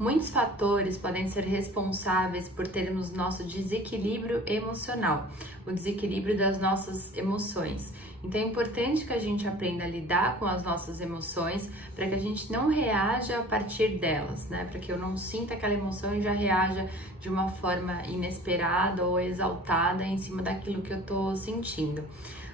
Muitos fatores podem ser responsáveis por termos nosso desequilíbrio emocional, o desequilíbrio das nossas emoções. Então é importante que a gente aprenda a lidar com as nossas emoções para que a gente não reaja a partir delas, né? Para que eu não sinta aquela emoção e já reaja de uma forma inesperada ou exaltada em cima daquilo que eu tô sentindo.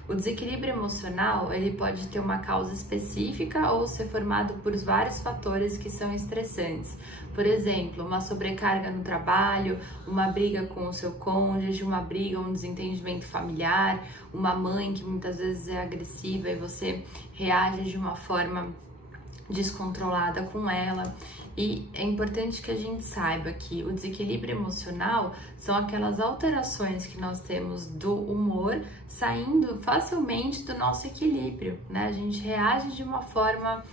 O desequilíbrio emocional, ele pode ter uma causa específica ou ser formado por vários fatores que são estressantes. Por exemplo, uma sobrecarga no trabalho, uma briga com o seu cônjuge, uma briga, um desentendimento familiar, uma mãe que muitas vezes é agressiva e você reage de uma forma descontrolada com ela. E é importante que a gente saiba que o desequilíbrio emocional são aquelas alterações que nós temos do humor saindo facilmente do nosso equilíbrio, né? A gente reage de uma forma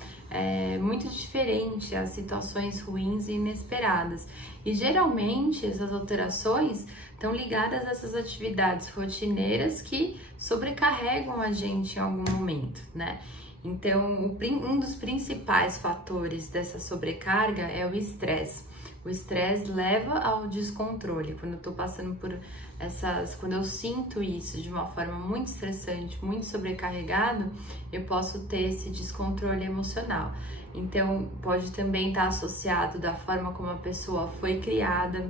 muito diferente às situações ruins e inesperadas. E geralmente essas alterações estão ligadas a essas atividades rotineiras que sobrecarregam a gente em algum momento, né? Então, um dos principais fatores dessa sobrecarga é o estresse. O estresse leva ao descontrole. Quando eu tô passando por quando eu sinto isso de uma forma muito estressante, muito sobrecarregado, eu posso ter esse descontrole emocional. Então, pode também estar associado da forma como a pessoa foi criada,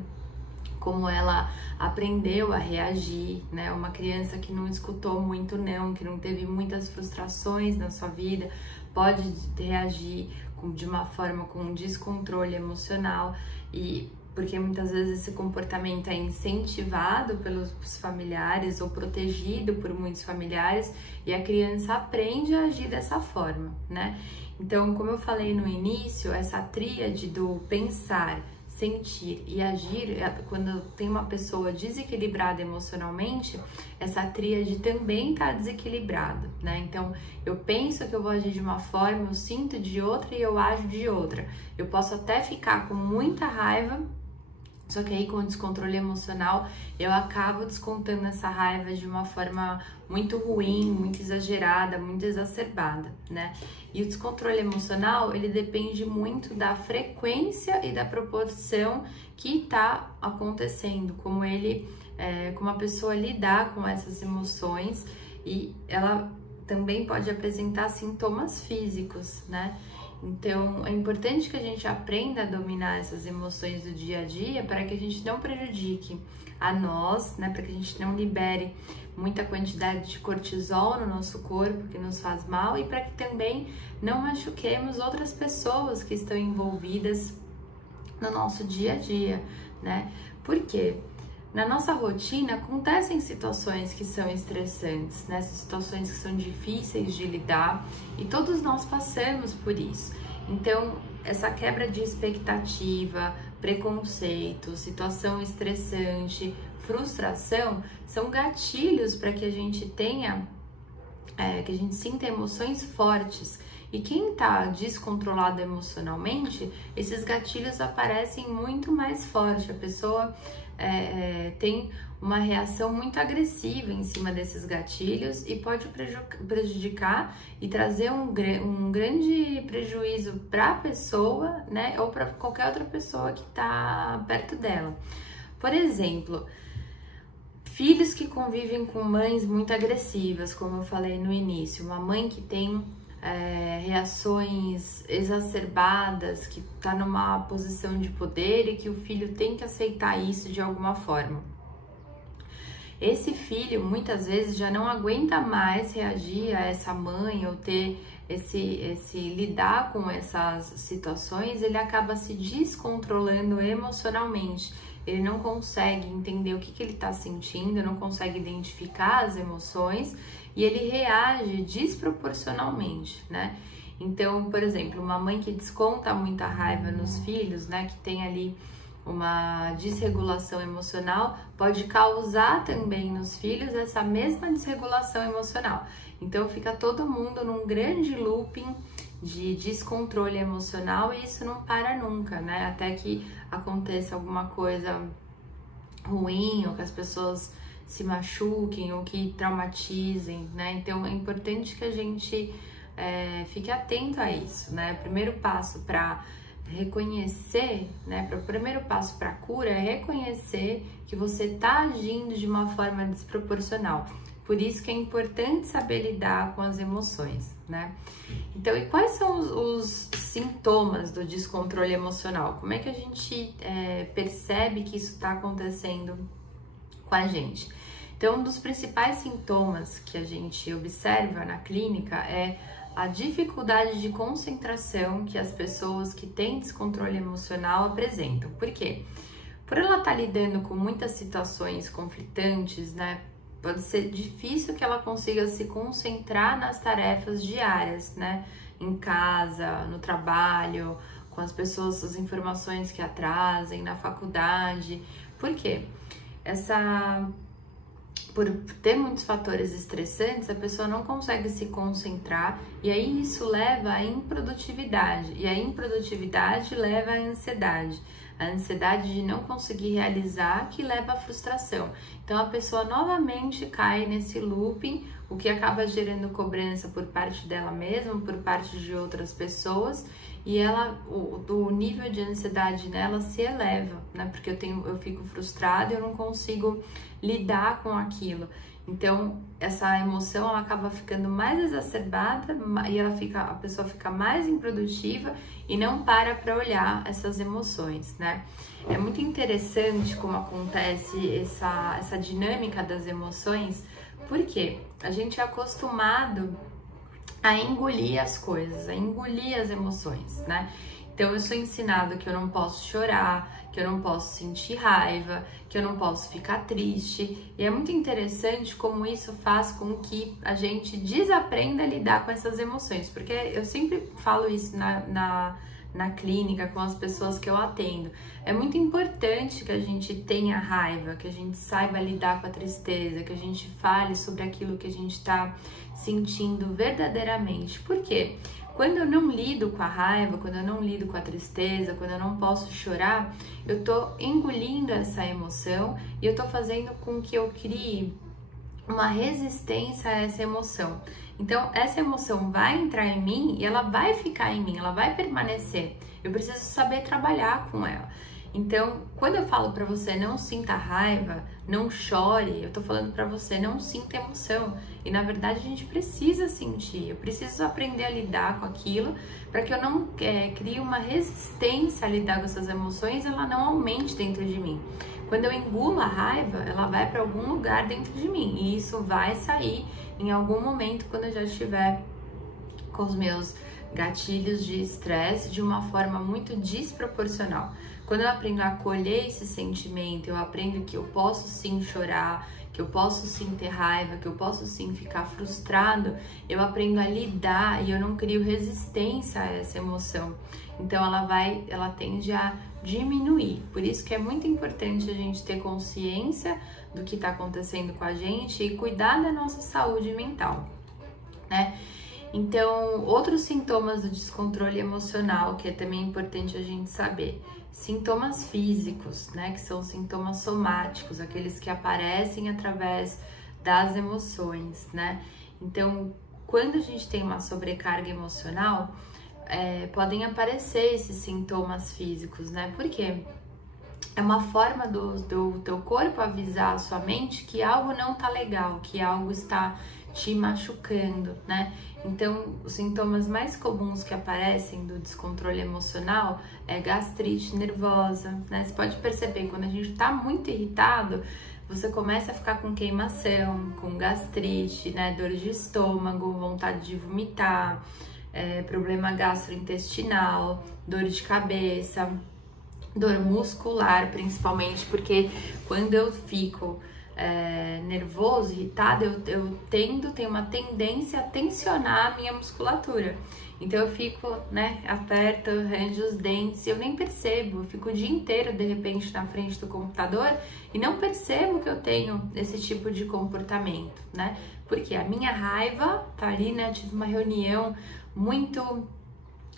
como ela aprendeu a reagir, né? Uma criança que não escutou muito não, que não teve muitas frustrações na sua vida, pode reagir de uma forma com um descontrole emocional, e porque muitas vezes esse comportamento é incentivado pelos familiares ou protegido por muitos familiares e a criança aprende a agir dessa forma, né? Então, como eu falei no início, essa tríade do pensar, sentir e agir, quando tem uma pessoa desequilibrada emocionalmente, essa tríade também está desequilibrada, né? Então, eu penso que eu vou agir de uma forma, eu sinto de outra e eu ajo de outra. Eu posso até ficar com muita raiva, só que aí com o descontrole emocional eu acabo descontando essa raiva de uma forma muito ruim, muito exagerada, muito exacerbada, né? E o descontrole emocional, ele depende muito da frequência e da proporção que tá acontecendo, como a pessoa lidar com essas emoções, e ela também pode apresentar sintomas físicos, né? Então, é importante que a gente aprenda a dominar essas emoções do dia a dia para que a gente não prejudique a nós, né? Para que a gente não libere muita quantidade de cortisol no nosso corpo, que nos faz mal, e para que também não machuquemos outras pessoas que estão envolvidas no nosso dia a dia, né? Por quê? Na nossa rotina acontecem situações que são estressantes, né? Situações que são difíceis de lidar, e todos nós passamos por isso. Então, essa quebra de expectativa, preconceito, situação estressante, frustração, são gatilhos para que a gente que a gente sinta emoções fortes. E quem está descontrolado emocionalmente, esses gatilhos aparecem muito mais forte. A pessoa tem uma reação muito agressiva em cima desses gatilhos e pode prejudicar e trazer um grande prejuízo para a pessoa, né, ou para qualquer outra pessoa que está perto dela. Por exemplo, filhos que convivem com mães muito agressivas, como eu falei no início, uma mãe que tem reações exacerbadas, que está numa posição de poder e que o filho tem que aceitar isso de alguma forma. Esse filho muitas vezes já não aguenta mais reagir a essa mãe ou ter esse lidar com essas situações, ele acaba se descontrolando emocionalmente. Ele não consegue entender o que ele está sentindo, não consegue identificar as emoções e ele reage desproporcionalmente, né? Então, por exemplo, uma mãe que desconta muita raiva nos filhos, né, que tem ali uma desregulação emocional, pode causar também nos filhos essa mesma desregulação emocional. Então, fica todo mundo num grande looping de descontrole emocional e isso não para nunca, né? Até que aconteça alguma coisa ruim ou que as pessoas se machuquem ou que traumatizem, né? Então é importante que a gente fique atento a isso, né? O primeiro passo para reconhecer, né? O primeiro passo para a cura é reconhecer que você está agindo de uma forma desproporcional. Por isso que é importante saber lidar com as emoções, né? Então, e quais são os sintomas do descontrole emocional? Como é que a gente percebe que isso está acontecendo com a gente? Então, um dos principais sintomas que a gente observa na clínica é a dificuldade de concentração que as pessoas que têm descontrole emocional apresentam. Por quê? Por ela estar lidando com muitas situações conflitantes, né? Pode ser difícil que ela consiga se concentrar nas tarefas diárias, né? Em casa, no trabalho, com as pessoas, as informações que atrasem, na faculdade. Por quê? Por ter muitos fatores estressantes, a pessoa não consegue se concentrar e aí isso leva à improdutividade. E a improdutividade leva à ansiedade. A ansiedade de não conseguir realizar que leva à frustração. Então a pessoa novamente cai nesse looping, o que acaba gerando cobrança por parte dela mesma, por parte de outras pessoas, e o nível de ansiedade nela se eleva, né? Porque eu fico frustrada e eu não consigo lidar com aquilo. Então, essa emoção ela acaba ficando mais exacerbada e a pessoa fica mais improdutiva e não para olhar essas emoções, né? É muito interessante como acontece essa dinâmica das emoções, porque a gente é acostumado a engolir as coisas, a engolir as emoções, né? Então eu sou ensinado que eu não posso chorar, que eu não posso sentir raiva, que eu não posso ficar triste. E é muito interessante como isso faz com que a gente desaprenda a lidar com essas emoções, porque eu sempre falo isso na clínica com as pessoas que eu atendo. É muito importante que a gente tenha raiva, que a gente saiba lidar com a tristeza, que a gente fale sobre aquilo que a gente está sentindo verdadeiramente. Por quê? Quando eu não lido com a raiva, quando eu não lido com a tristeza, quando eu não posso chorar, eu tô engolindo essa emoção e eu tô fazendo com que eu crie uma resistência a essa emoção. Então, essa emoção vai entrar em mim e ela vai ficar em mim, ela vai permanecer. Eu preciso saber trabalhar com ela. Então, quando eu falo pra você não sinta raiva, não chore, eu tô falando pra você não sinta emoção. E na verdade a gente precisa sentir, eu preciso aprender a lidar com aquilo para que eu não crie uma resistência a lidar com essas emoções, ela não aumente dentro de mim. Quando eu engulo a raiva, ela vai para algum lugar dentro de mim e isso vai sair em algum momento quando eu já estiver com os meus gatilhos de estresse de uma forma muito desproporcional. Quando eu aprendo a acolher esse sentimento, eu aprendo que eu posso sim chorar, que eu posso sim ter raiva, que eu posso sim ficar frustrado, eu aprendo a lidar e eu não crio resistência a essa emoção. Então ela tende a diminuir. Por isso que é muito importante a gente ter consciência do que está acontecendo com a gente e cuidar da nossa saúde mental, né? Então, outros sintomas do descontrole emocional que é também importante a gente saber. Sintomas físicos, né, que são sintomas somáticos, aqueles que aparecem através das emoções, né? Então, quando a gente tem uma sobrecarga emocional, podem aparecer esses sintomas físicos, né? Por quê? É uma forma do teu corpo avisar a sua mente que algo não tá legal, que algo está te machucando, né? Então, os sintomas mais comuns que aparecem do descontrole emocional é gastrite nervosa, né? Você pode perceber, quando a gente tá muito irritado, você começa a ficar com queimação, com gastrite, né? Dor de estômago, vontade de vomitar, problema gastrointestinal, dor de cabeça, dor muscular, principalmente, porque quando eu fico nervoso, irritado, eu tenho uma tendência a tensionar a minha musculatura. Então eu fico, né, aperto, ranjo os dentes, eu nem percebo, eu fico o dia inteiro de repente na frente do computador e não percebo que eu tenho esse tipo de comportamento, né? Porque a minha raiva tá ali, né? Eu tive uma reunião muito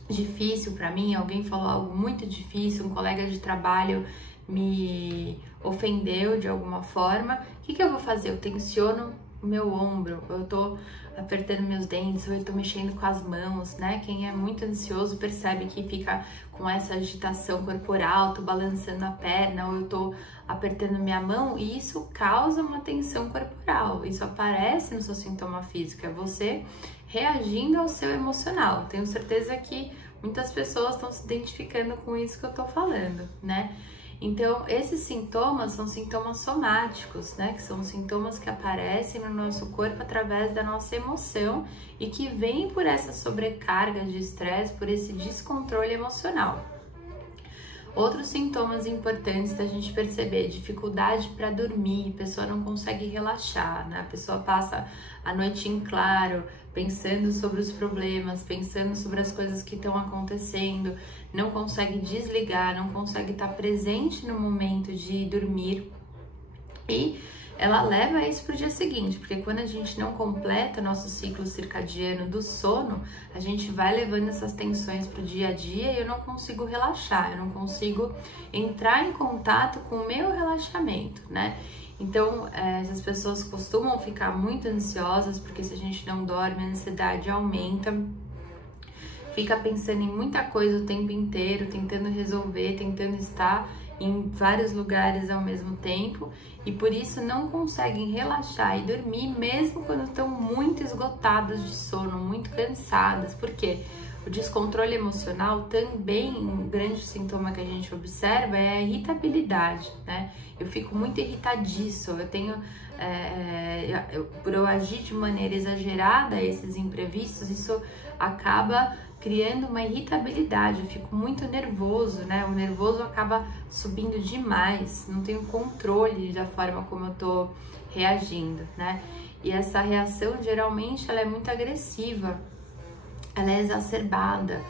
difícil para mim, alguém falou algo muito difícil, um colega de trabalho me ofendeu de alguma forma. O que eu vou fazer? Eu tensiono o meu ombro, eu tô apertando meus dentes, ou eu tô mexendo com as mãos, né? Quem é muito ansioso percebe que fica com essa agitação corporal, tô balançando a perna, ou eu tô apertando minha mão, e isso causa uma tensão corporal. Isso aparece no seu sintoma físico, é você reagindo ao seu emocional. Tenho certeza que muitas pessoas estão se identificando com isso que eu tô falando, né? Então, esses sintomas são sintomas somáticos, né? Que são sintomas que aparecem no nosso corpo através da nossa emoção e que vêm por essa sobrecarga de estresse, por esse descontrole emocional. Outros sintomas importantes da gente perceber: dificuldade para dormir, a pessoa não consegue relaxar, né? A pessoa passa a noite em claro, pensando sobre os problemas, pensando sobre as coisas que estão acontecendo, não consegue desligar, não consegue estar presente no momento de dormir, e ela leva isso para o dia seguinte, porque quando a gente não completa nosso ciclo circadiano do sono, a gente vai levando essas tensões para o dia a dia e eu não consigo relaxar, eu não consigo entrar em contato com o meu relaxamento, né? Então, essas pessoas costumam ficar muito ansiosas, porque se a gente não dorme, a ansiedade aumenta, fica pensando em muita coisa o tempo inteiro, tentando resolver, tentando estar em vários lugares ao mesmo tempo, e por isso não conseguem relaxar e dormir, mesmo quando estão muito esgotadas de sono, muito cansadas. Por quê? O descontrole emocional também, um grande sintoma que a gente observa é a irritabilidade, né? Eu fico muito irritadiço, eu tenho, por eu agir de maneira exagerada a esses imprevistos, isso acaba criando uma irritabilidade, eu fico muito nervoso, né? O nervoso acaba subindo demais, não tenho controle da forma como eu tô reagindo, né? E essa reação, geralmente, ela é muito agressiva, ela é exacerbada.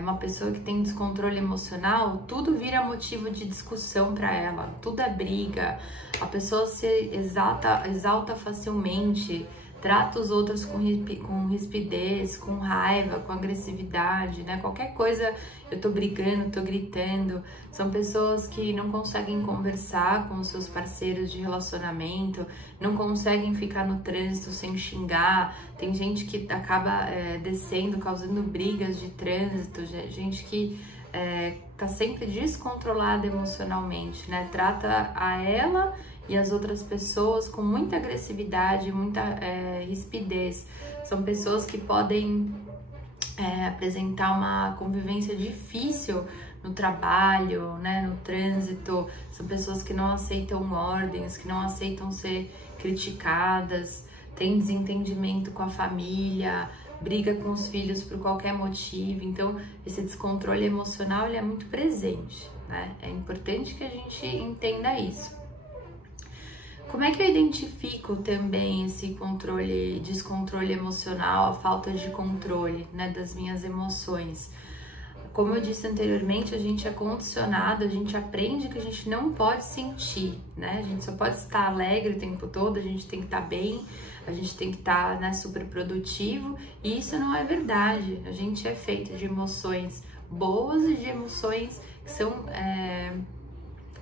Uma pessoa que tem descontrole emocional, tudo vira motivo de discussão para ela, tudo é briga, a pessoa se exalta facilmente, trata os outros com rispidez, com raiva, com agressividade, né? Qualquer coisa, eu tô brigando, tô gritando. São pessoas que não conseguem conversar com os seus parceiros de relacionamento, não conseguem ficar no trânsito sem xingar. Tem gente que acaba descendo, causando brigas de trânsito, gente que tá sempre descontrolada emocionalmente, né? Trata a ela e as outras pessoas com muita agressividade, muita rispidez. São pessoas que podem apresentar uma convivência difícil no trabalho, né, no trânsito. São pessoas que não aceitam ordens, que não aceitam ser criticadas, têm desentendimento com a família, briga com os filhos por qualquer motivo. Então, esse descontrole emocional, ele é muito presente, né? É importante que a gente entenda isso. Como é que eu identifico também esse descontrole emocional, a falta de controle, né, das minhas emoções? Como eu disse anteriormente, a gente é condicionado, a gente aprende que a gente não pode sentir, né? A gente só pode estar alegre o tempo todo, a gente tem que estar bem, a gente tem que estar, né, super produtivo, e isso não é verdade. A gente é feito de emoções boas e de emoções que são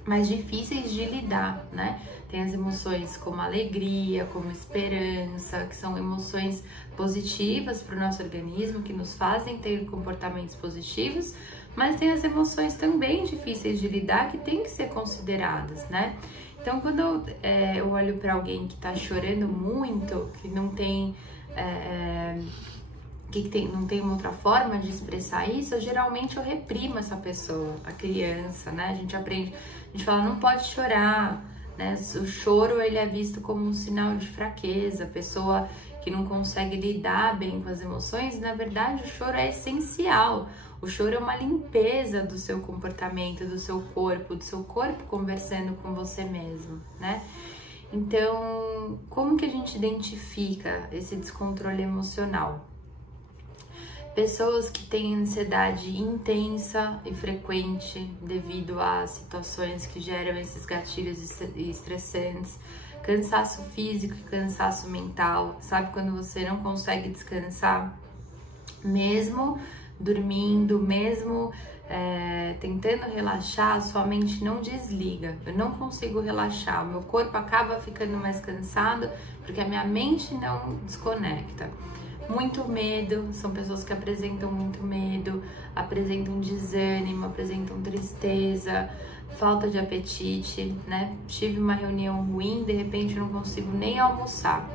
mais difíceis de lidar, né? Tem as emoções como alegria, como esperança, que são emoções positivas para o nosso organismo, que nos fazem ter comportamentos positivos, mas tem as emoções também difíceis de lidar, que têm que ser consideradas, né? Então, quando eu olho para alguém que está chorando muito, que não tem não tem uma outra forma de expressar isso, geralmente eu reprimo essa pessoa, a criança, né? A gente aprende, a gente fala, não pode chorar, né? O choro, ele é visto como um sinal de fraqueza. A pessoa que não consegue lidar bem com as emoções, na verdade, o choro é essencial. O choro é uma limpeza do seu comportamento, do seu corpo conversando com você mesmo, né? Então, como que a gente identifica esse descontrole emocional? Pessoas que têm ansiedade intensa e frequente devido a situações que geram esses gatilhos estressantes, cansaço físico e cansaço mental. Sabe quando você não consegue descansar? Mesmo dormindo, mesmo tentando relaxar, sua mente não desliga. Eu não consigo relaxar, o meu corpo acaba ficando mais cansado porque a minha mente não desconecta. Muito medo, são pessoas que apresentam muito medo, apresentam desânimo, apresentam tristeza, falta de apetite, né? Tive uma reunião ruim, de repente eu não consigo nem almoçar.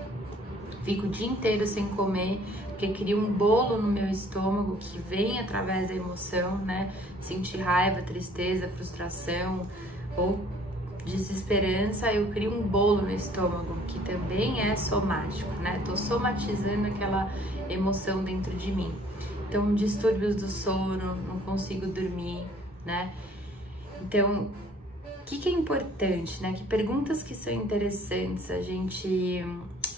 Fico o dia inteiro sem comer, porque cria um bolo no meu estômago que vem através da emoção, né? Sentir raiva, tristeza, frustração ou desesperança, eu crio um bolo no estômago, que também é somático, né? Tô somatizando aquela emoção dentro de mim. Então, distúrbios do sono, não consigo dormir, né? Então, o que é importante, né? Que perguntas que são interessantes a gente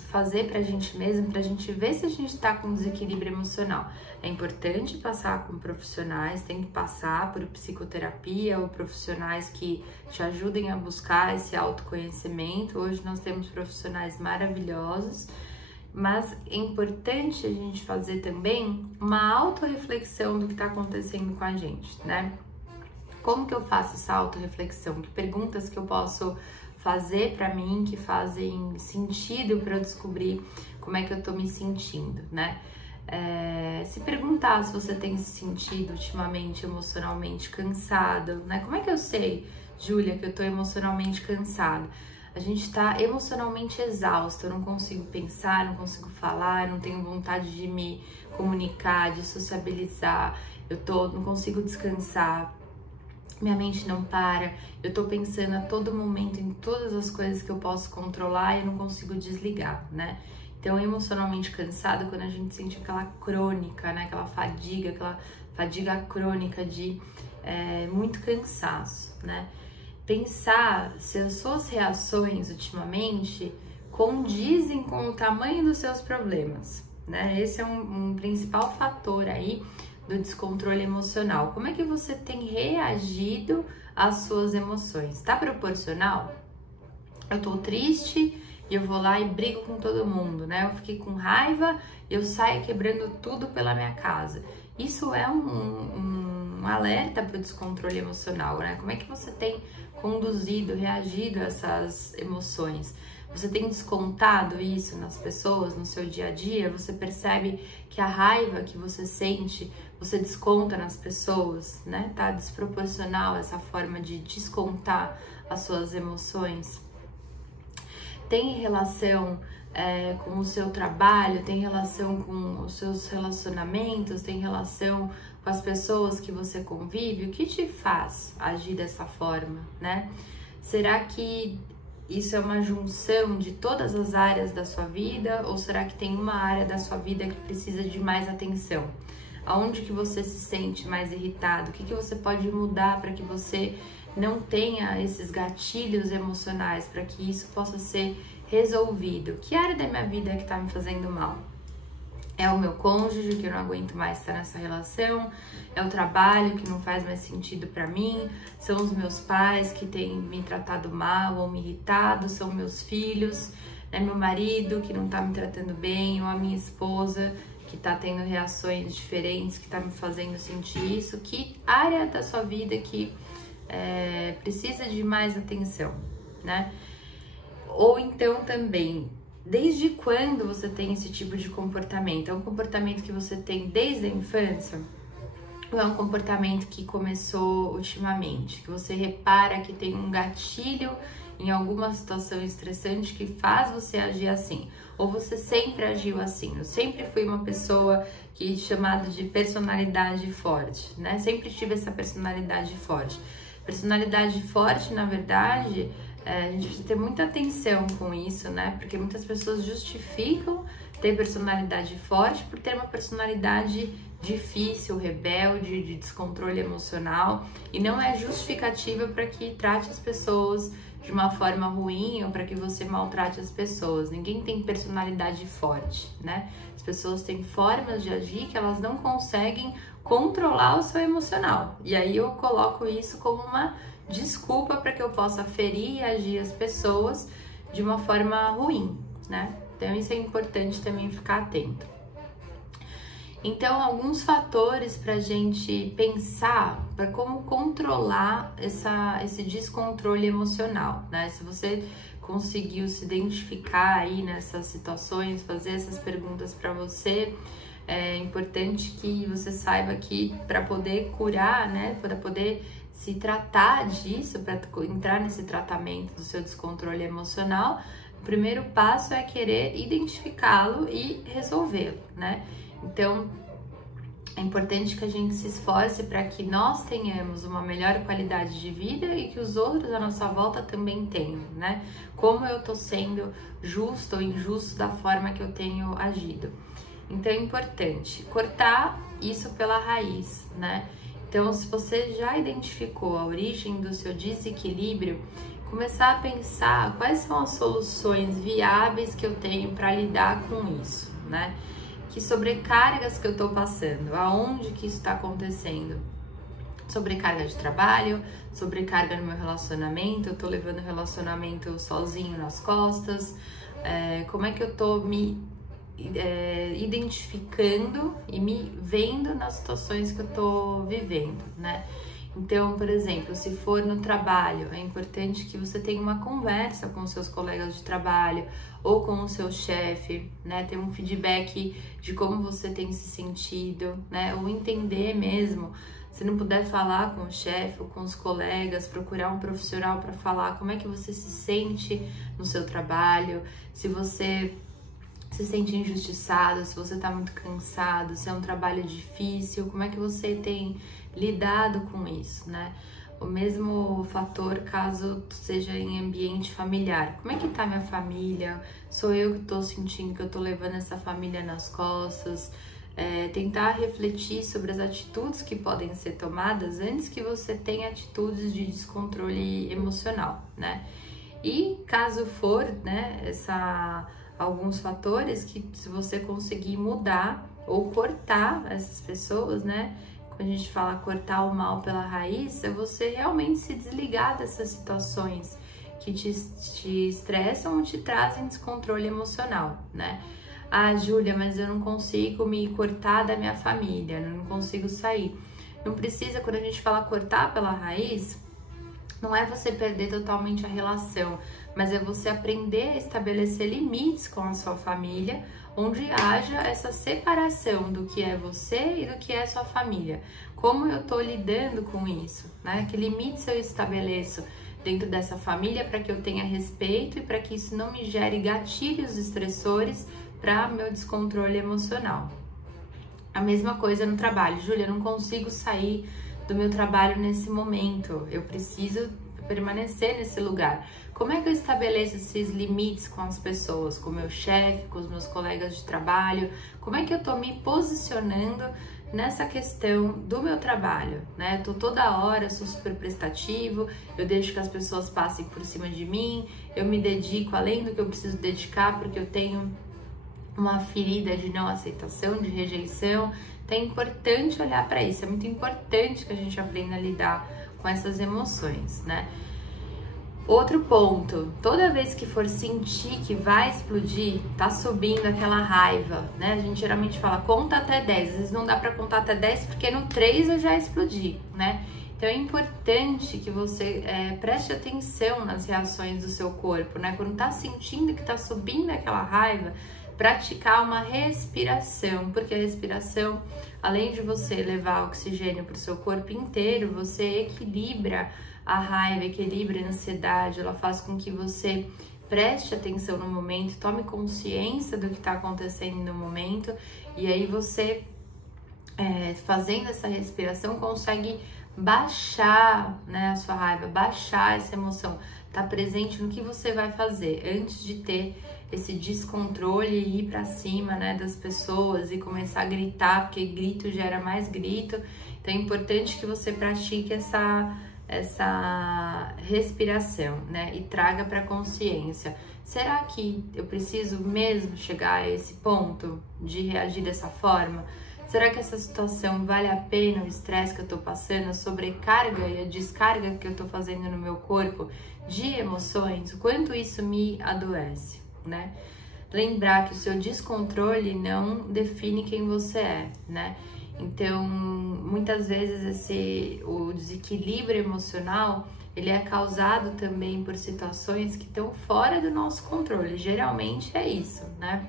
fazer pra gente mesmo, pra gente ver se a gente tá com desequilíbrio emocional. É importante passar com profissionais, tem que passar por psicoterapia ou profissionais que te ajudem a buscar esse autoconhecimento. Hoje nós temos profissionais maravilhosos, mas é importante a gente fazer também uma autorreflexão do que tá acontecendo com a gente, né? Como que eu faço essa autorreflexão? Que perguntas que eu posso fazer para mim que fazem sentido para eu descobrir como é que eu tô me sentindo, né? Se perguntar se você tem se sentido ultimamente emocionalmente cansado, né? Como é que eu sei, Júlia, que eu tô emocionalmente cansada? A gente tá emocionalmente exausto, eu não consigo pensar, não consigo falar, não tenho vontade de me comunicar, de sociabilizar, não consigo descansar. Minha mente não para, eu tô pensando a todo momento em todas as coisas que eu posso controlar e eu não consigo desligar, né? Então, emocionalmente cansado, quando a gente sente aquela crônica, né? Aquela fadiga crônica de muito cansaço, né? Pensar se as suas reações ultimamente condizem com o tamanho dos seus problemas, né? Esse é um principal fator aí do descontrole emocional. Como é que você tem reagido às suas emoções? Tá proporcional? Eu tô triste e eu vou lá e brigo com todo mundo, né? Eu fiquei com raiva e eu saio quebrando tudo pela minha casa. Isso é um alerta para o descontrole emocional, né? Como é que você tem conduzido, reagido a essas emoções? Você tem descontado isso nas pessoas, no seu dia a dia? Você percebe que a raiva que você sente, você desconta nas pessoas, né? Tá desproporcional essa forma de descontar as suas emoções? Tem relação com o seu trabalho, tem relação com os seus relacionamentos, tem relação com as pessoas que você convive? O que te faz agir dessa forma, né? Será que isso é uma junção de todas as áreas da sua vida ou será que tem uma área da sua vida que precisa de mais atenção? Aonde que você se sente mais irritado? O que que você pode mudar para que você não tenha esses gatilhos emocionais, para que isso possa ser resolvido? Que área da minha vida é que tá me fazendo mal? É o meu cônjuge, que eu não aguento mais estar nessa relação? É o trabalho que não faz mais sentido para mim? São os meus pais que têm me tratado mal ou me irritado? São meus filhos? É meu marido que não tá me tratando bem? Ou a minha esposa que tá tendo reações diferentes, que tá me fazendo sentir isso? Que área da sua vida que precisa de mais atenção, né? Ou então também, desde quando você tem esse tipo de comportamento? É um comportamento que você tem desde a infância? Ou é um comportamento que começou ultimamente? Que você repara que tem um gatilho em alguma situação estressante que faz você agir assim? Ou você sempre agiu assim? Eu sempre fui uma pessoa que chamada de personalidade forte, né? Sempre tive essa personalidade forte. Personalidade forte, na verdade, a gente precisa ter muita atenção com isso, né? Porque muitas pessoas justificam ter personalidade forte por ter uma personalidade difícil, rebelde, de descontrole emocional, e não é justificativa para que trate as pessoas de uma forma ruim ou para que você maltrate as pessoas. Ninguém tem personalidade forte, né? As pessoas têm formas de agir que elas não conseguem controlar o seu emocional. E aí eu coloco isso como uma desculpa para que eu possa ferir e agir as pessoas de uma forma ruim, né? Então isso é importante também ficar atento. Então, alguns fatores para a gente pensar para como controlar esse descontrole emocional, né? Se você conseguiu se identificar aí nessas situações, fazer essas perguntas para você, é importante que você saiba que para poder curar, né? Para poder se tratar disso, para entrar nesse tratamento do seu descontrole emocional, o primeiro passo é querer identificá-lo e resolvê-lo, né? Então, é importante que a gente se esforce para que nós tenhamos uma melhor qualidade de vida e que os outros à nossa volta também tenham, né? Como eu tô sendo justo ou injusto da forma que eu tenho agido. Então, é importante cortar isso pela raiz, né? Então, se você já identificou a origem do seu desequilíbrio, começar a pensar quais são as soluções viáveis que eu tenho para lidar com isso, né? Que sobrecargas que eu tô passando, aonde que isso está acontecendo? Sobrecarga de trabalho, sobrecarga no meu relacionamento, eu tô levando o relacionamento sozinho nas costas, como é que eu tô me identificando e me vendo nas situações que eu tô vivendo, né? Então, por exemplo, se for no trabalho, é importante que você tenha uma conversa com os seus colegas de trabalho ou com o seu chefe, né? Ter um feedback de como você tem se sentido, né? Ou entender mesmo, se não puder falar com o chefe ou com os colegas, procurar um profissional para falar como é que você se sente no seu trabalho, se você se sente injustiçado, se você tá muito cansado, se é um trabalho difícil, como é que você tem lidado com isso, né? O mesmo fator caso seja em ambiente familiar. Como é que tá minha família? Sou eu que tô sentindo que eu tô levando essa família nas costas? Tentar refletir sobre as atitudes que podem ser tomadas antes que você tenha atitudes de descontrole emocional, né? E caso for, né, alguns fatores que se você conseguir mudar ou cortar essas pessoas, né? Quando a gente fala cortar o mal pela raiz, é você realmente se desligar dessas situações que te estressam ou te trazem descontrole emocional, né? Ah, Júlia, mas eu não consigo me cortar da minha família, eu não consigo sair. Não precisa, quando a gente fala cortar pela raiz, não é você perder totalmente a relação, mas é você aprender a estabelecer limites com a sua família, onde haja essa separação do que é você e do que é sua família. Como eu tô lidando com isso, né? Que limites eu estabeleço dentro dessa família para que eu tenha respeito e para que isso não me gere gatilhos estressores para meu descontrole emocional. A mesma coisa no trabalho. Júlia, eu não consigo sair do meu trabalho nesse momento, eu preciso permanecer nesse lugar. Como é que eu estabeleço esses limites com as pessoas, com o meu chefe, com os meus colegas de trabalho? Como é que eu tô me posicionando nessa questão do meu trabalho, né? Eu tô toda hora, sou super prestativo, eu deixo que as pessoas passem por cima de mim, eu me dedico além do que eu preciso dedicar porque eu tenho uma ferida de não aceitação, de rejeição. Então é importante olhar para isso, é muito importante que a gente aprenda a lidar com essas emoções, né? Outro ponto, toda vez que for sentir que vai explodir, tá subindo aquela raiva, né? A gente geralmente fala, conta até 10, às vezes não dá pra contar até 10 porque no 3 eu já explodi, né? Então é importante que você preste atenção nas reações do seu corpo, né? Quando tá sentindo que tá subindo aquela raiva, praticar uma respiração, porque a respiração, além de você levar oxigênio para o seu corpo inteiro, você equilibra a raiva, equilibra a ansiedade, ela faz com que você preste atenção no momento, tome consciência do que está acontecendo no momento, e aí você, fazendo essa respiração, consegue baixar, né, a sua raiva, baixar essa emoção, tá presente no que você vai fazer antes de ter esse descontrole e ir para cima, né, das pessoas e começar a gritar, porque grito gera mais grito. Então é importante que você pratique essa respiração, né, e traga para consciência. Será que eu preciso mesmo chegar a esse ponto de reagir dessa forma? Será que essa situação vale a pena, o estresse que eu tô passando, a sobrecarga e a descarga que eu tô fazendo no meu corpo de emoções? O quanto isso me adoece, né? lembrar que o seu descontrole não define quem você é, né? Então, muitas vezes o desequilíbrio emocional, ele é causado também por situações que estão fora do nosso controle. Geralmente é isso, né?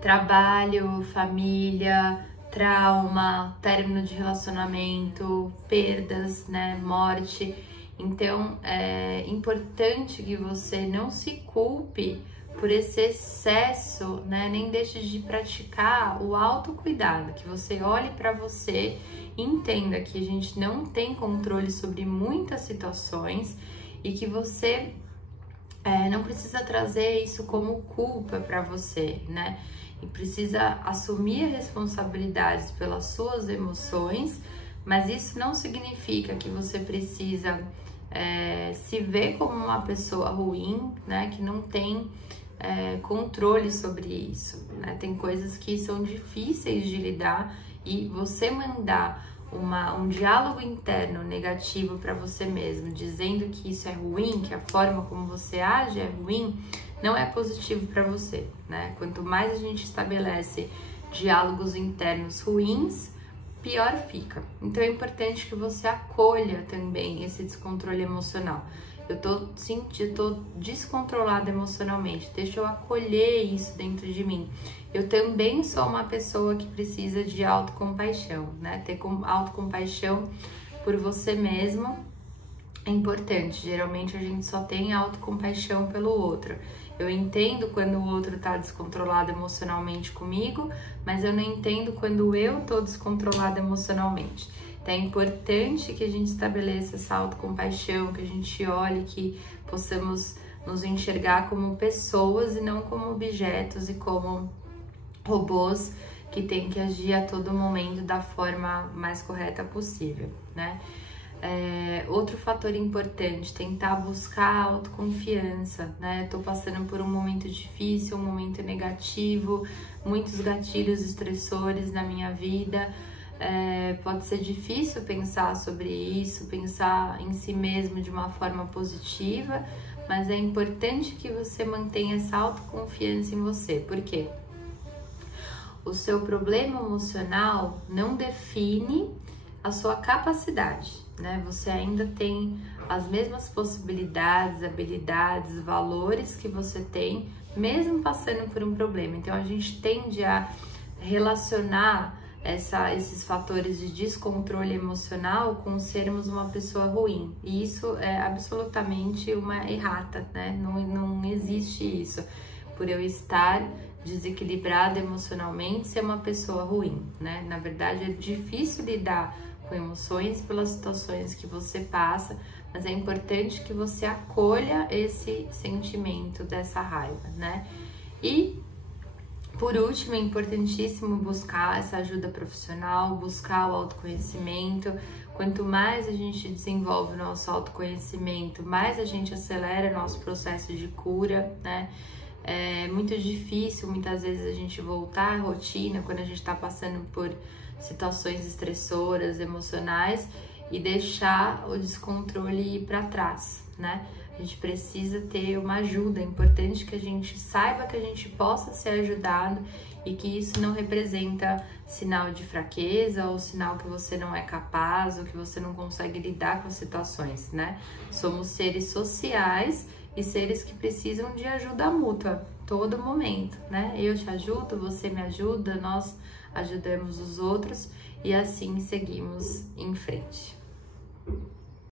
Trabalho, família, trauma, término de relacionamento, perdas, né? Morte. Então, é importante que você não se culpe por esse excesso, né? Nem deixe de praticar o autocuidado, que você olhe para você e entenda que a gente não tem controle sobre muitas situações e que você não precisa trazer isso como culpa para você, né? E precisa assumir responsabilidades pelas suas emoções, mas isso não significa que você precisa se ver como uma pessoa ruim, né? Que não tem controle sobre isso, né? Tem coisas que são difíceis de lidar e você mandar um diálogo interno negativo para você mesmo, dizendo que isso é ruim, que a forma como você age é ruim, não é positivo para você, né? Quanto mais a gente estabelece diálogos internos ruins, pior fica. Então é importante que você acolha também esse descontrole emocional. Eu tô descontrolada emocionalmente, deixa eu acolher isso dentro de mim. Eu também sou uma pessoa que precisa de autocompaixão, né? Ter autocompaixão por você mesmo é importante. Geralmente a gente só tem autocompaixão pelo outro. Eu entendo quando o outro tá descontrolado emocionalmente comigo, mas eu não entendo quando eu tô descontrolada emocionalmente. Então é importante que a gente estabeleça essa autocompaixão, que a gente olhe, que possamos nos enxergar como pessoas e não como objetos e como robôs que tem que agir a todo momento da forma mais correta possível, né? Outro fator importante, tentar buscar autoconfiança, né? Tô passando por um momento difícil, um momento negativo, muitos gatilhos estressores na minha vida. Pode ser difícil pensar sobre isso, pensar em si mesmo de uma forma positiva, mas é importante que você mantenha essa autoconfiança em você. Por quê? O seu problema emocional não define a sua capacidade, né? Você ainda tem as mesmas possibilidades, habilidades, valores que você tem, mesmo passando por um problema. Então a gente tende a relacionar esses fatores de descontrole emocional com sermos uma pessoa ruim. E isso é absolutamente uma errata, né? Não existe isso. Por eu estar desequilibrada emocionalmente, ser uma pessoa ruim, né? Na verdade, é difícil lidar com emoções pelas situações que você passa, mas é importante que você acolha esse sentimento dessa raiva, né? E por último, é importantíssimo buscar essa ajuda profissional, buscar o autoconhecimento. Quanto mais a gente desenvolve o nosso autoconhecimento, mais a gente acelera o nosso processo de cura, né? É muito difícil, muitas vezes, a gente voltar à rotina quando a gente está passando por situações estressoras, emocionais, e deixar o descontrole ir para trás, né? A gente precisa ter uma ajuda. É importante que a gente saiba que a gente possa ser ajudado e que isso não representa sinal de fraqueza ou sinal que você não é capaz ou que você não consegue lidar com as situações, né? Somos seres sociais e seres que precisam de ajuda mútua todo momento, né? Eu te ajudo, você me ajuda, nós ajudamos os outros e assim seguimos em frente.